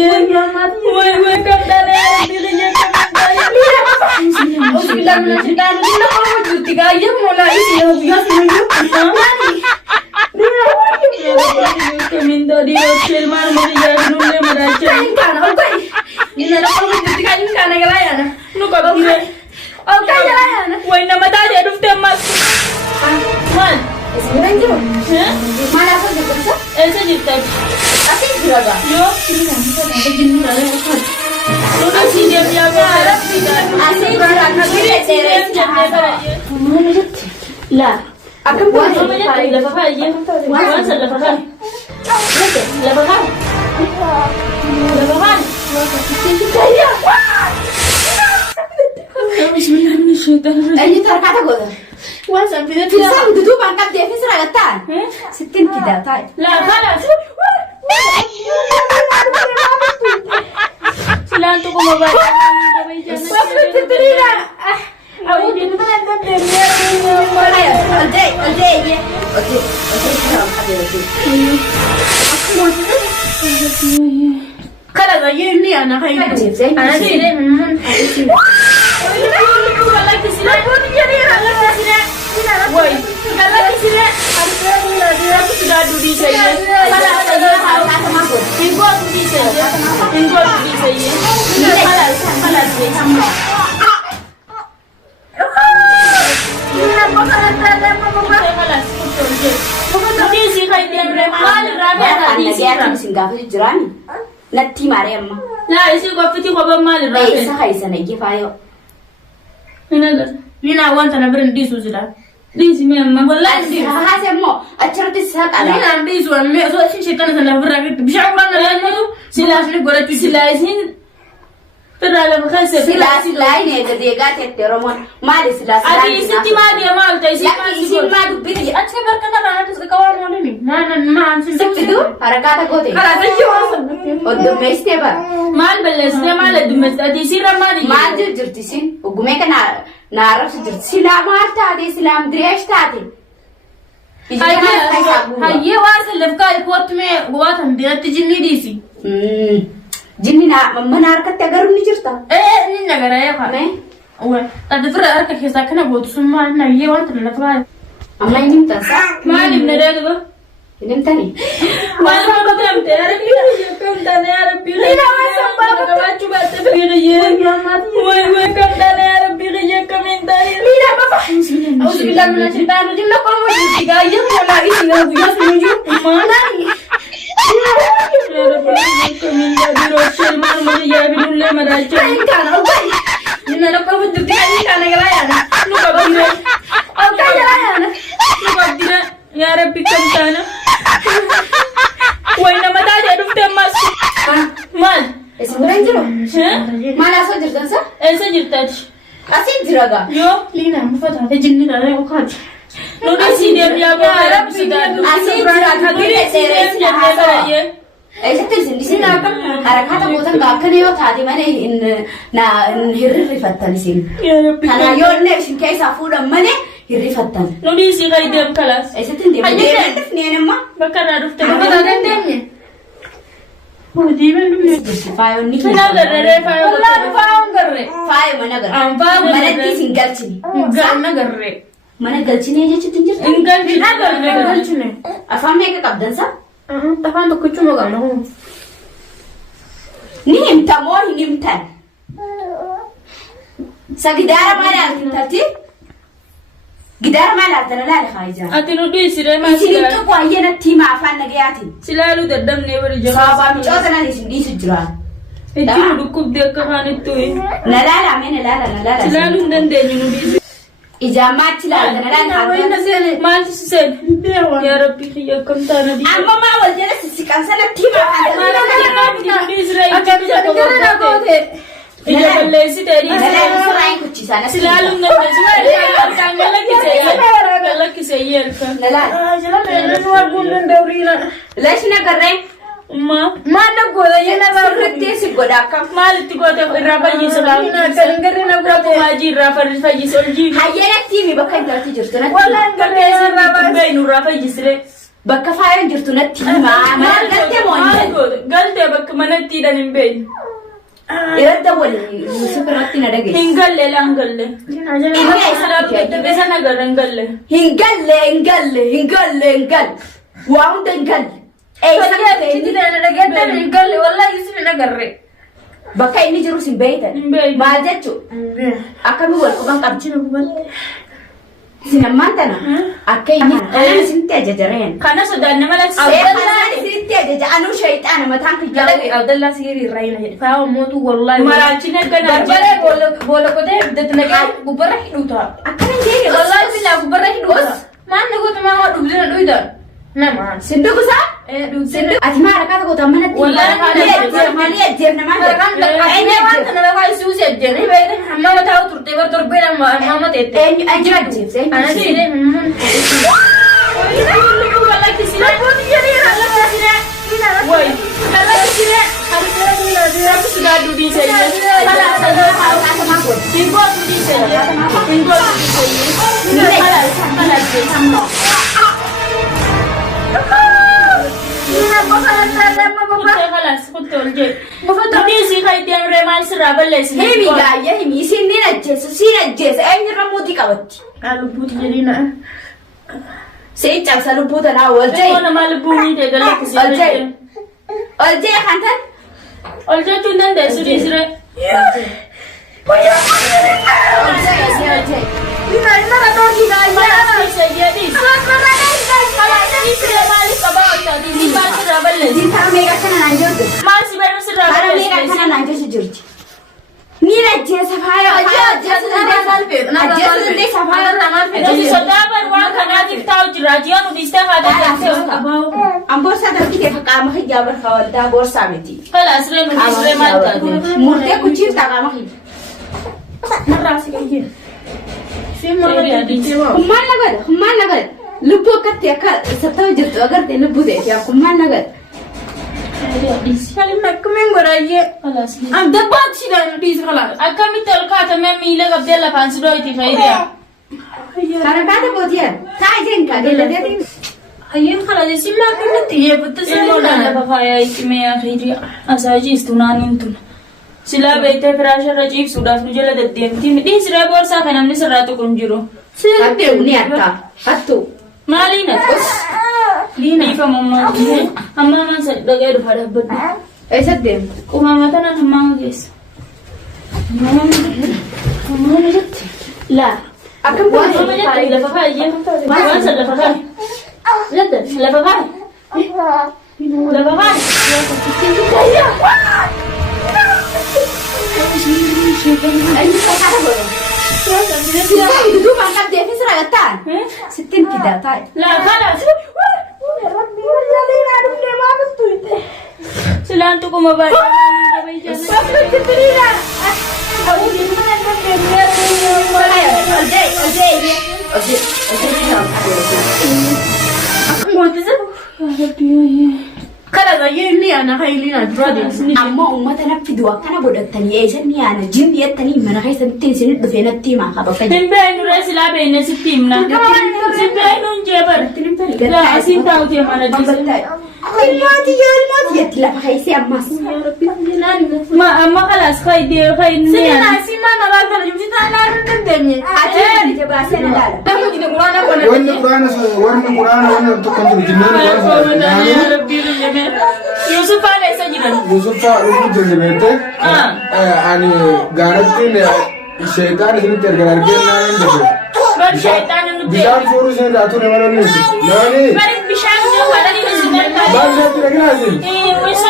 وي كمتانا يا ربي غير كمتانا أعوذ بالله من الشيطان الرجيم لا أعوذ بك أيام ولا إسمه يسمع من داري وشلمان مريا نولي مراجع إن كان أوكي إن لا أعوذ بك إن كان غلايانا نقدر أوكي غلايانا وين ما تاري أدفت ما مان اسمه رنجو ما لا أفضل كذا إيش جبتك أكيد جرا يو كذي كان هذا جنون على وقت لونا سيدي أبي أبي أسيب جرا كذي تيري لا أكمل وين لفها يجي وين لفها لفها بسم الله من الشيطان الرجيم أي تركات أقول واسم في ذاتي سام دودو بانك بدي في سرعة تان 60 كده طيب لا خلاص لا أنتوا كم بعد وقت تدرينا أقول إن ما عندنا أجي خلاص أجيني أنا خايف أنا سيري Woi, kalau di sini aku sudah duduk di sini. Kalau tinggal di sini, tinggal di sini. Kalau di sini. Di sini kayak dia bermain rakyat di sini. Singapura jirani. Natti Mariam. Nah, isi kau putih kau bermain rakyat. Isa kaisa na gifayo. Nina wanta na berhenti sudah. Di sini memang boleh di. Hahaha mo. Acerti saat ada. Nina ambil suami, so sih kan sana beragam. Bisa orang lain itu silas ni gora tu silas ni. Terdalam khasnya. Silas lain ya jadi gat teromon. Mari silas. Adi isi mari amal tu isi madu biri. Aja berkata orang itu kawan mana ni? Mana itu para kata kote. Kalau ada jual. Oh domestik ba. Mal belas dia mal domestik. Adi isi ramadi. Mal jurtisin. Ugume kana naaraf sila maarta ade silam dresh taate haye waase lefka pot me goat हम देते जिन्नी दीसी जिन्नी ना मनार का त्यागर नहीं चिरता ni नगर है खा मैं ओए तद फिर अर के हिस्सा खना बहुत सुम्मा ना ये वांत लफका अम्मा निमता सा मालिम ने रेगो निमता नहीं मालिम को तम तेरे भी कम तने यार पीले ना संबा का बाचू बात पीले ये ओए कम तने यार पीले ये कमेंटारी मीरा बाबा أعوذ بالله من الشيطان الرجيم لا قوم ولا قايم ولا إسمه يسمع mana ya rabbi kamendaari roshel man ya binulle maraja kana okay nina la ko budu tani kana galayana nu ko dire okay galayana nu ko dire ya rabbi kamtana wayna madaja dufte mas mal esburan jiro mala so jirtan sa ese jirtach asin jiraga yo lina mufata te jinni dare ko khat no disi dem ya ba rabbi sida asin jiraga bile tere ye ऐसे तो जिंदगी ना कर हरकत बोलते गाखने वो थादी मैंने इन ना हिर्री फत्तन सिन खाना योर ने शिंके साफूड अम्मने हिर्री फत्तन no disi kai dem kalas ऐसे तो dem dem defने ने माँ bakara dufte bakara dem ne वो जीवन में फायो नहीं ना कर रहे फायो कर रहे फायो मना कर मने ती सिंगल चीनी गाना कर रहे मने गलची नहीं है जो तुझे इंगल ना कर रहे गलची नहीं अफाम ने क्या कब्दन सा तफान तो कुछ मगा ना हो निम्ता मोर निम्ता सगिदारा माला थी गिदारा माला तना ला खाइजा अति नो दी सिरे मा सिरे तो कोई ना थी माफान न गया थी सिलालू दड्डम ने वर जो साबा में चौथा ना दी सुजरा इतनी रुकुब देख के खाने तो है नलाला में नलाला सिलालू दन दे नो दी इजामा चिल्ला नलाला माल से या रब्बी ये कम ताना दी अम्मा मा वजह से सिकांसा थी माफान दी सिरे अच्छा को ये बल्ले सी तेरी नलाला कुछ साना सिलालू ने सिलालू कांगला किसे ये नलाला चला मेरे नोर गुंडन दौरीला लक्षण कर रहे ma na goda yana ba rute si goda ka malti goda raba yi salam na kalngare na goda ma ji rafa rifa ji solji hayena timi ba kai tarti jirto na wala ngare raba be nu rafa ji sire bakka faayaan jirtu natti mana galtee moo galtee bakka manatti hidhan hin beekne. Irratti waliin Yusuf irratti na dhagaye. Hin galle laan galle. Sana garra hin galle. Hin galle. Waa hunda hin galle. Hin galle wallahi Yusuf hin agarre. Bakka inni jiru sin beeytan. Maal jechuudha? Akkamii wal quban qabdi. Sinammaan tana akka inni kanaan isinitti ajajareen. Kana sodaanne mala kanaan isinitti ajaja anuu shayxaana mataan kiyyaa. Abdallaa sigirii irraa hin jedhe. Faayaa mootuu wallahi. Maraachine ganaa. Barbaree boola qotee biddatti naqee gubbarra hidhuu ta'a. Akkana hin jeeqe. Wallahi bilaa gubbarra hidhuu ta'a. Maanni goota maa dhugdina dhuydan. Namaan. Sinduuku saa? Sinduuku. Ati maal akka goota manatti. Wallahi maalii ajjeefna maal jedhe. Eenyu wanta nama faa isuus ajjeefne. Amma mataa turte bar torbee amma teette. Eenyu ajjeefse. Sei cabsa lubbuuta naa oljee. Nama lubbuun ni Oljee. Oljee kan tan. Oljechuun dandeessu dhiisire. Oljee. Nina jesa faya Amborsa da kike fa kama hiya bar fa walda borsa miti kala asre mu asre malta murte kuchir ta kama hiya marasi kike humman nagar lubbu katte ka sabta jirtu agar te lubbu de ya humman nagar Kali makkumin goraye خلاص am dabbat shidan dis khalas akami talqata memile gabdella fansido iti fayda karakata botiya tajen ka gelade ayyin khalas simma kunti ye butasana bafaya itime ya khayri asaji istunanin tun sila bete firasha rajib sudaf nujela dademti dis re borsa kanamni saratu kunjiro hatte uni atta hatto malina Lina ifa mama amma man sa daga du fara bad ai sadde kuma mata nan amma ges mama ne jatti la akan ba mama ne jatti la fa je ma sa la fa jatti la fa la fa ai sa ka ba itu mangkap dia ni seragatan 60 kita tai la khalas Silanto ko mabay. Kada yeni ana kailina brothers ni amma ummata na fidwa kana bodattani eesani ana jindi yattani mana kai santin sin dufenatti ma ka bakka timbe nu resila be ne sitimna timbe nu jebar la asin tawti mana disai ilmati yatla fa kai si ammas ma amma khalas kai de kai ni sina sima na ba kana jumti ta na ndemye ate je ba sen dala tamu ni qur'ana ko wannan qur'ana to kan jinnan ya rabbi leme Yusuf alayhi sajidan Yusuf rubu jilbete ani garanti ne shaytan isini tergalar genna ndebe bar shaytan nu te bidan furu sen ratu ne wala ne nani bar bishan ne wala ni sunan ka ba se tiragina sin wisa